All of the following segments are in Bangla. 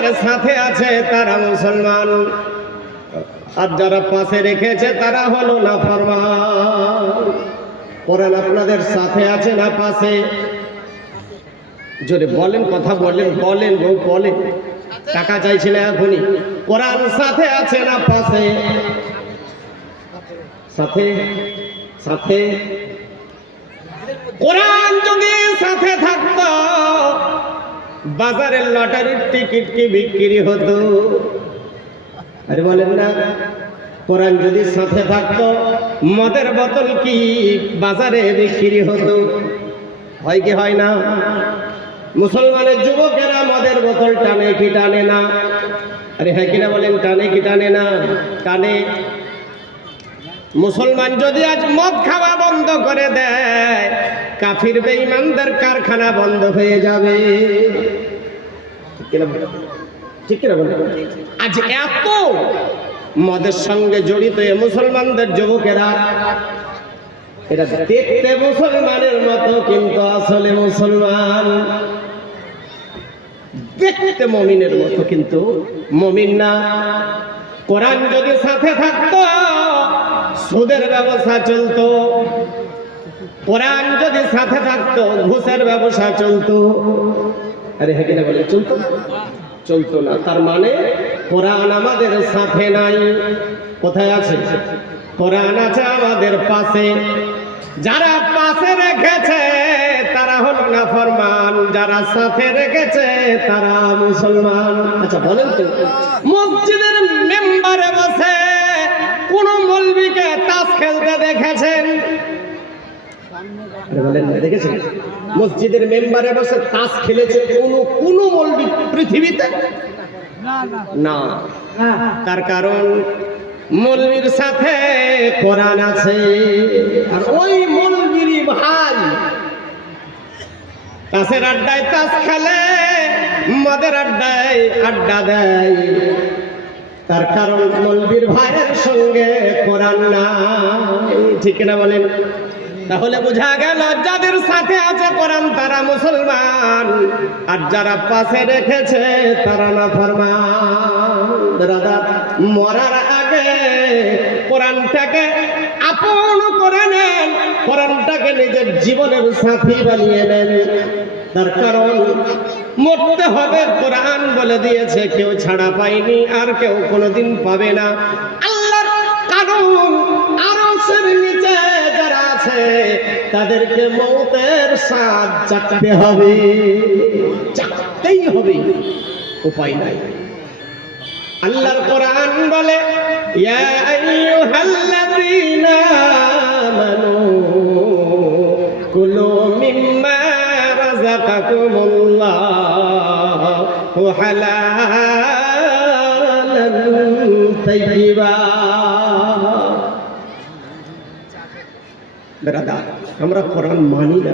আমাদের সাথে আছে তারা মুসলমান। আর যারা পাশে রেখেছে, তারা হলো না ফরমান আপনাদের সাথে আছে না পাশে? জোরে বলেন, কথা বলেন বলেন গো বলেন। টাকা চাইছি না এখনই। কোরআন সাথে আছে না পাশে? সাথে? সাথে? কোরআন যদি সাথে থাকতো বাজারের লটারির টিকিট কি বিক্রি হতো? আরে বলেন না, কোরআন যদি সাথে থাকতো, মদের বোতল কি বাজারে বিক্রি হতো? হয় কি হয় না? মুসলমানের যুবকেরা মদের বোতল টানে কি টানে না? আরে হ্যাঁ কিনা বলেন, টানে কি টানে না? টানে। মুসলমান যদি আজ মদ খাওয়া বন্ধ করে দেয়, কাফির বেঈমানদের কারখানা বন্ধ হয়ে যাবে। আজ এত মদের সঙ্গে জড়িত এ মুসলমানদের যুবকেরা এটা দেখতে মুসলমানের মতো, কিন্তু আসলে মুসলমান দেখতে মমিনের মতো, কিন্তু মমিন না। কোরআন যদি সাথে থাকতো, সুদের ব্যবসা চলতো। কোরআন যদি সাথে থাকতো, ঘুষের ব্যবসা চলতো। আরে কিনা বলে, চলতো? চলতো না। তার মানে কোরআন আমাদের সাথে নাই। কোথায় আছে? কোরআন আছে আমাদের পাশে। যারা পাশে রেখেছে, তারা হলো না ফরমান। যারা সাথে রেখেছে, তারা মুসলমান। আচ্ছা বলেন তো। দেখেছেন? মসজিদের মেম্বারে বসে তাস খেলেছে কোন কোন মলবি পৃথিবীতে? না তার কারণ মৌলবীর সাথে কোরআন আছে। আর ওই মৌলবীর ভাই তাসের আড্ডায় তাস খেলে মদের আড্ডায় আড্ডা দেয়। তার কারণ মৌলবীর ভাইয়ের সঙ্গে কোরআন না ঠিক না বলেন? তাহলে বোঝা গেল যাদের সাথে আছে কোরআন, তারা মুসলমান। আর যারা পাশে রেখেছে, তারা না ফরমান মরার আগে কোরআনটাকে আপন করে নেন। কোরআনটাকে নিজের জীবনের সাথী বানিয়ে নেন। তার কারণ, মরতে হবে কোরআন বলে দিয়েছে, কেউ ছাড়া পায়নি, আর কেউ কোনোদিন পাবে না। আল্লাহর কারণ আছে তাদেরকে মৌতের স্বাদ চাকতে হবে। চাকতেই হবে। উপায় নাই। আল্লাহর কোরআন বলে ইয়া আইয়ুহাল্লাযীনা বেরাদার আমরা কোরআন মানি না।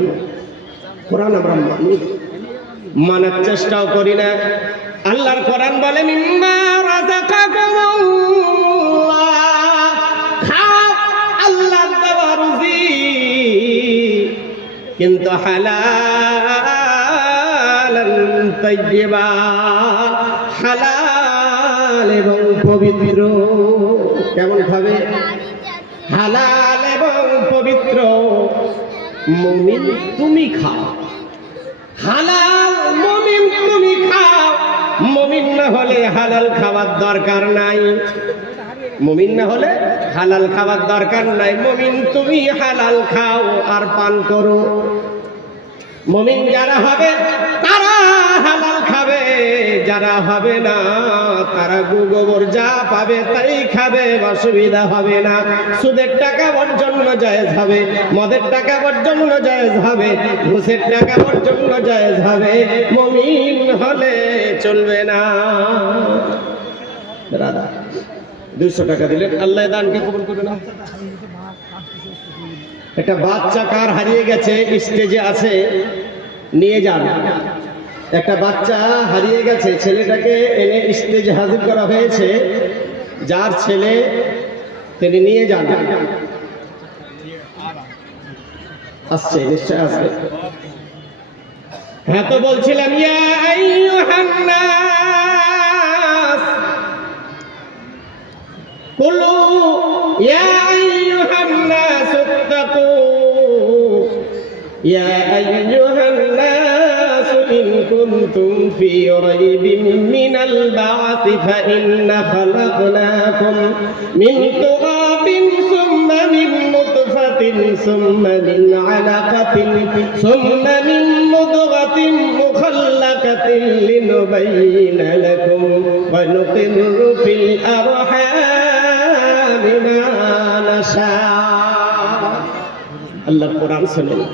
কোরআন আমরা মানি। মানার চেষ্টাও করি না। আল্লাহর কোরআন বলে কিন্তু তাইয়্যিবা, হালাল এবং পবিত্র। কেমন ভাবে হালাল পবিত্র। মুমিন তুমি খাও। হালাল মমিন তুমি খাও। মমিন না হলে হালাল খাওয়ার দরকার নাই। মমিন না হলে হালাল খাওয়ার দরকার নাই। মমিন তুমি হালাল খাও আর পান করো। মমিন যারা হবে যারা হবে না, তারা গু গোবর যা পাবে তাই খাবে, অসুবিধা হবে না। সুদের টাকা ওর জন্য জায়েজ হবে, মদের টাকা ওর জন্য জায়েজ হবে, ঘুষের টাকা ওর জন্য জায়েজ হবে, মমিন হলে চলবে না। দাদা, দুইশো টাকা দিলেন, আল্লাহ দানকে কবুল করে না। একটা বাচ্চা কার হারিয়ে গেছে স্টেজে আছে, নিয়ে যান। একটা বাচ্চা হারিয়ে গেছে, ছেলেটাকে এনে স্টেজে হাজির করা হয়েছে, যার ছেলে তিনি নিয়ে যান। আসছে, নিশ্চয় আসবে। হ্যাঁ তো বলছিলাম, ইয়া إن كنتم في ريب من البعث فإنا خلقناكم من تراب ثم من نطفة ثم من علقة ثم من مضغة مخلقة لنبين لكم ونقر في الأرحام ما نشاء الله القرآن صلى الله عليه وسلم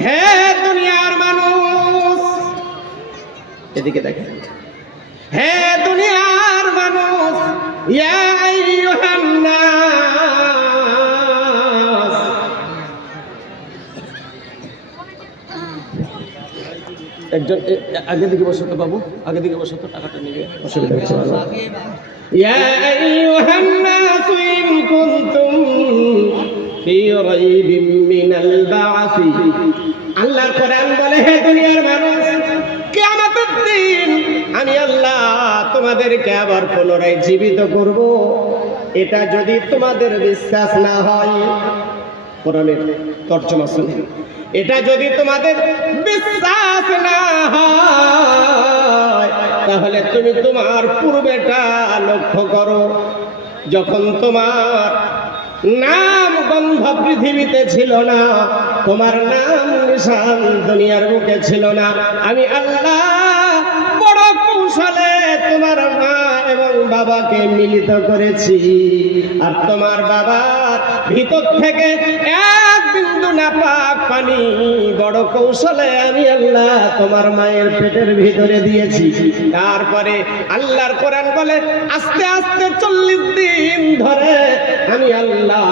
হে দুনিয়ার মানুষ এদিকে দেখেন হে দুনিয়ার মানুষ ইয়া আইয়ুহান নাস একজন এ- এ- আগে দিকে বসো তো বাবু আগে দিকে বসো তো টাকাটা নিবে অসুবিধা হচ্ছে না। يا أيها الناس إن كنتم في ريب من البعث আল্লাহর কোরআন বলে, হে দুনিয়ার মানুষ, কিয়ামতের দিন আমি আল্লাহ তোমাদেরকে আবার পুনরায় জীবিত করব। এটা যদি তোমাদের বিশ্বাস না হয়, কোরআনের তর্জমা শুনে। এটা যদি তোমাদের বিশ্বাস না হয়, তাহলে তুমি তোমার পূর্বেটা লক্ষ্য করো। যখন তোমার নাম গন্ধ পৃথিবীতে ছিল না। তোমার নাম নিশান দুনিয়ার মুখে ছিল না। আমি আল্লাহ বড় কৌশলে তোমার মা এবং বাবাকে মিলিত করেছি। আর তোমার বাবা ভিতর থেকে এক বিন্দু নাপাক পানি, বড় কৌশলে আমি আল্লাহ তোমার মায়ের পেটের ভিতরে দিয়েছি। তারপরে আল্লাহর কোরআন বলে, আস্তে আস্তে চল্লিশ দিন ধরে আমি আল্লাহ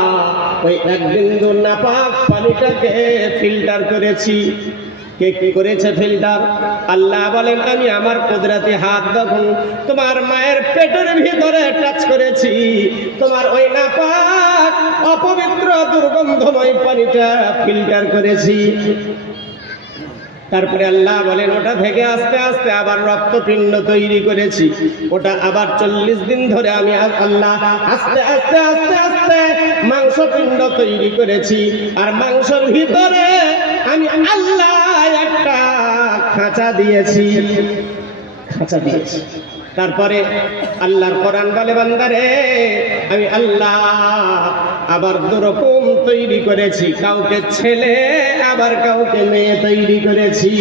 ওই এক বিন্দু নাপাক পানিটাকে ফিল্টার করেছি। কে কে করেছে ফিল্টার? আল্লাহ বলেন, আমি আমার কুদরতি হাত যখন তোমার মায়ের পেটের ভিতরে টাচ করেছি, তোমার ওই নাপাক অপবিত্র দুর্গন্ধময় পানিটা ফিল্টার করেছি। তারপরে আল্লাহ বলেন, ওটা থেকে আস্তে আস্তে আবার রক্তপিণ্ড তৈরি করেছি। ওটা আবার চল্লিশ দিন ধরে আমি আল্লাহ আস্তে আস্তে আস্তে আস্তে মাংসপিণ্ড তৈরি করেছি। আর মাংসর ভিতরে আমি আল্লাহ একটা খাঁচা দিয়েছি। খাঁচা দিয়েছি। তারপরে আল্লাহর কোরআন বলে, বান্দারে, আমি আল্লাহ আবার দুরকম তৈরি করেছি। কাউকে ছেলে, আবার কাউকে মেয়ে তৈরি করেছি।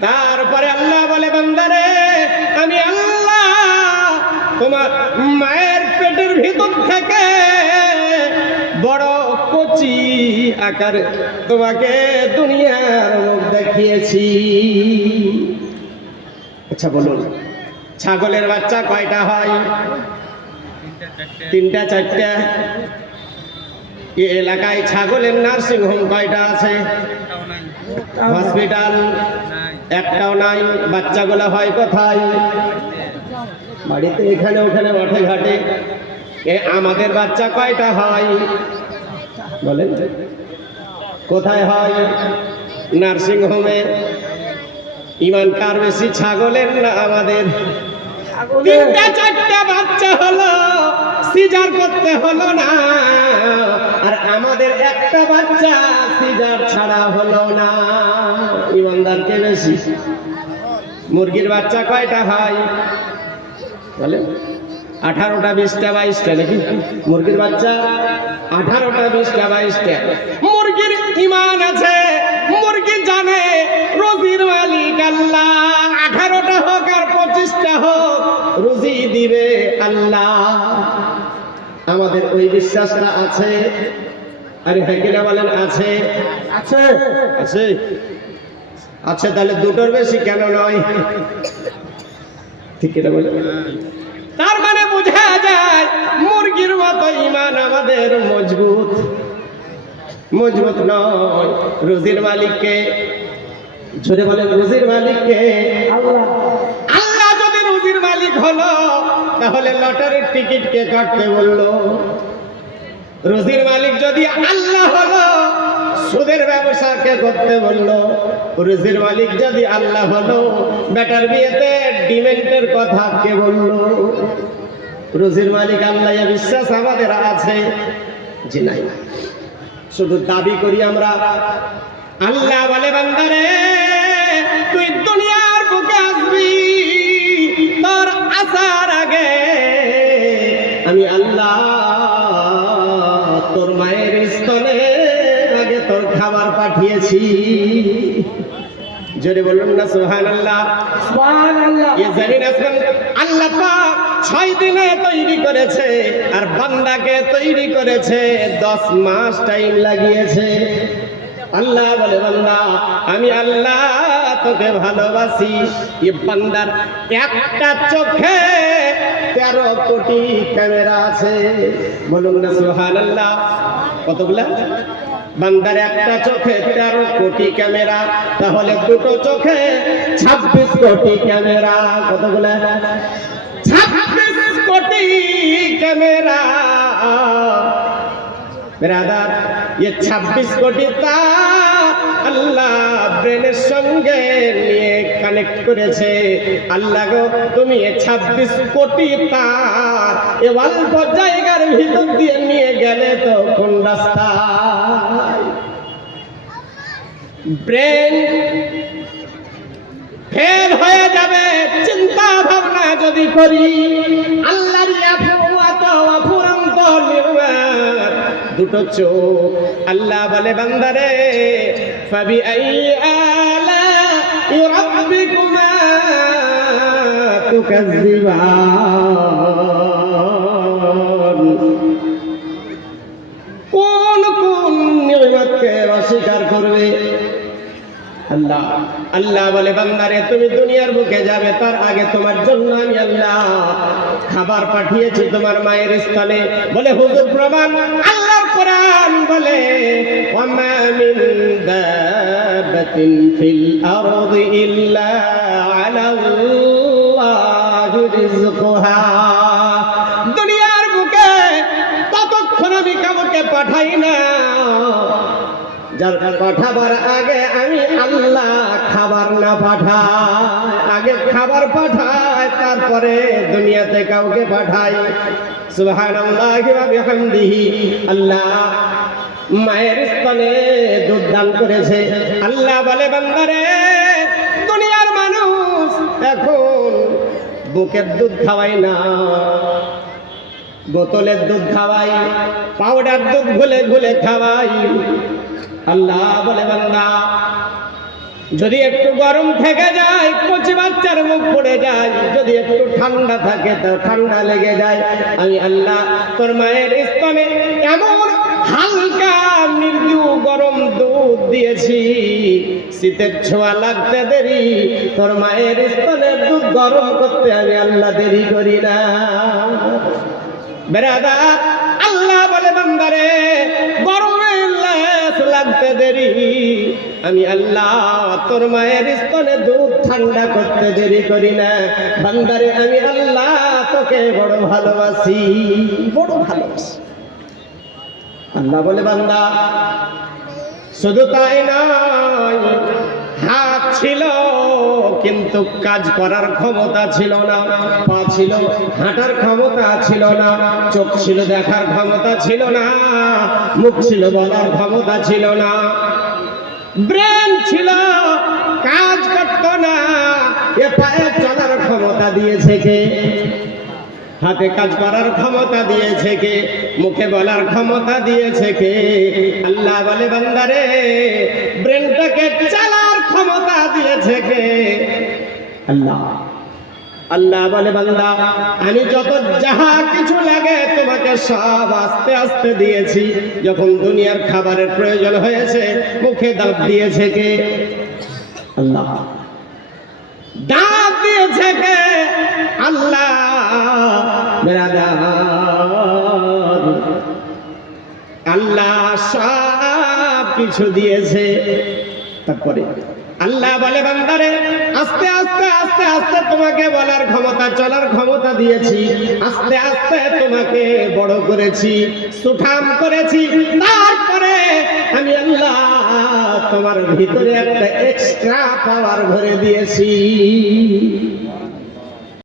তারপরে আল্লাহ বলে, বান্দারে, আমি আল্লাহ তোমার মায়ের পেটের ভিতর থেকে বড় কচি আকারে তোমাকে দুনিয়ার দেখিয়েছি। আচ্ছা বলুন। ছাগলের বাচ্চা কয়টা হয়? তিনটা, চারটা। এলাকায় ছাগলের নার্সিং হোম কয়টা আছে? হসপিটাল একটাও নাই, বাচ্চাগুলো হয় কোথায়? বাড়িতে এখানে, ওখানে মাঠে ঘাটে। এ আমাদের বাচ্চা কয়টা হয়? বলেন। কোথায় হয়? নার্সিং হোমে। ইমান কার বেশি? ছাগলের না আমাদের? তিনটা, চারটা বাচ্চা হলো সিজার করতে হলো না। আর আমাদের একটা বাচ্চা সিজার ছাড়া হলো না। ইমানদারকে বেশি। মুরগির বাচ্চা কয়টা হয়? বলে আঠারোটা, বিশটা, বাইশটা নাকি? মুরগির বাচ্চা আঠারোটা, বিশটা, বাইশটা। মুরগির ইমান আছে, মুরগি জানে, রুজির মালিক আল্লাহ। দিবে আল্লাহ। আমাদের ওই বিশ্বাসটা আছে? আরে হ্যাঁ বলেন আছে। আছে। আছে? আচ্ছা তাহলে দুটোর বেশি কেন নয়? ঠিক কিনা বলেন? তার মানে বোঝা যায় মুরগির মতো ইমান আমাদের মজবুত। মজবুত নয়। রুজির মালিককে জোরে বলেন রুজির মালিককে। আল্লাহ। রুজির মালিক হলো, তাহলে লটারির টিকিট কে কাটতে বলল? রুজির মালিক যদি আল্লাহ হলো, সুদের ব্যবসা কে করতে বলল? রুজির মালিক যদি আল্লাহ হলো, বেটার বিয়েতে ডিমেন্টের কথা কে বলল? রুজির মালিক আল্লাহ বিশ্বাস আমাদের আছে? জি নাই। শুধু দাবি করি আমরা, আল্লাহ বলে বান্দারে আসার আগে আমি আল্লাহ তোর মায়ের স্তনে আগে তোর খাবার পাঠিয়েছি। জোরে বলুন না সোহান আল্লাহ জানি না আল্লাহ পাক ছয় দিনে তৈরি করেছে আর বান্দাকে তৈরি করেছে দশ মাস টাইম লাগিয়েছে। আল্লাহ বলে বান্দা আমি আল্লাহ তোকে ভালোবাসি। এ বান্দার একটা চোখে তেরো কোটি ক্যামেরা আছে। বলুন না সোহান কতগুলা? বান্দার একটা চোখে তেরো কোটি ক্যামেরা, তাহলে দুটো চোখে ছাব্বিশ কোটি ক্যামেরা। কতগুলা? ছাব্বিশ কোটি ক্যামেরা। ব্রাদার ये 26 কোটি তার আল্লাহ ব্রেনের সঙ্গে নিয়ে কানেক্ট করেছে। আল্লাহ গো, তুমি 26 কোটি তার এ অল্প জায়গার ভিতর দিয়ে নিয়ে গেলে তো কোন রাস্তা? ব্রেন ফেল হয়ে যাবে, চিন্তা ভাবনা যদি করি, আল্লাহর দুটো চোখ। আল্লাহ বলে, বান্দারে ফাবি আই আলা রাব্বিকুমা তুকাজ্জিবান কোন কোন নিয়ামতকে অস্বীকার করবে? আল্লাহ আল্লাহ বলে, বান্দারে, তুমি দুনিয়ার বুকে যাবে, তার আগে তোমার জন্য আমি আল্লাহ খাবার পাঠিয়েছি তোমার মায়ের স্থানে বলে, হুজুর, প্রমাণ দুনিয়ার বুকে ততক্ষণ আমি কাউকে পাঠাই না। যার পাঠাবার আগে আমি আল্লাহ খাবার না পাঠাই, আগে খাবার পাঠায় তারপরে দুনিয়াতে কাউকে পাঠাই। সুবহানাল্লাহি ওয়া বিহামদিহি, আল্লাহ মায়ের স্তনে দুধ দান করেছে। আল্লাহ বলে, বান্দারে, দুনিয়ার মানুষ এখন বুকের দুধ খাওয়াই না, বোতলের দুধ খাওয়াই পাউডার দুধ ঘুলে ঘুলে খাওয়াই আল্লাহ বলে, বান্দা, যদি একটু গরম থেকে যায়, কচি বাচ্চার মুখ পড়ে যায়, যদি একটু ঠান্ডা থাকে, তো ঠান্ডা লেগে যায়। আমি আল্লাহ, তোর মায়ের স্তনে হালকা মৃদু গরম দুধ দিয়েছি। শীতের ছোঁয়া লাগতে দেরি, তোর মায়ের স্তনের দুধ গরম করতে আমি আল্লাহ দেরি করি না। বেরাদার, আল্লাহ বলে, বান্দারে, গরমে লেস লাগতে দেরি। আমি আল্লাহ তোর মায়ের স্তনে দুধ ঠান্ডা করতে দেরি করি না। বান্দারে, আমি আল্লাহ তোকে বড় ভালোবাসি। বড় ভালোবাসি। আল্লাহ বলে, বান্দা, শুধু তাই নয়, হাত ছিল, কিন্তু কাজ করার ক্ষমতা ছিল না, পা ছিল, হাঁটার ক্ষমতা ছিল না, চোখ ছিল, দেখার ক্ষমতা ছিল না, মুখ ছিল, বলার ক্ষমতা ছিল না, ব্রেন ছিল, কাজ করত না, এ পায়ে চলার ক্ষমতা দিয়েছে কে? হাতে কাজ করার ক্ষমতা দিয়েছে কে? মুখে বলার ক্ষমতা দিয়েছে কে? আল্লাহ বলে, বান্দারে, ব্রেনটাকে চালার ক্ষমতা দিয়েছে কে? আল্লাহ। আল্লাহ বলে, বান্দা, আমি যত যাহা কিছু লাগে তোমাকে সব আস্তে আস্তে দিয়েছি। যখন দুনিয়ার খাবারের প্রয়োজন হয়েছে, মুখে দাঁত দিয়েছে কে? আল্লাহ। দাঁত দিয়েছে কে? আল্লাহ। বেরাদার আল্লাহ সব কিছু দিয়েছে। তারপরে আল্লাহ বলে, বান্দারে, আস্তে আস্তে আস্তে আস্তে তোমাকে বলার ক্ষমতা, চলার ক্ষমতা দিয়েছি। আস্তে আস্তে তোমাকে বড় করেছি, সুঠাম করেছি। তারপরে আমি আল্লাহ তোমার ভিতরে একটা এক্সট্রা পাওয়ার ভরে দিয়েছি।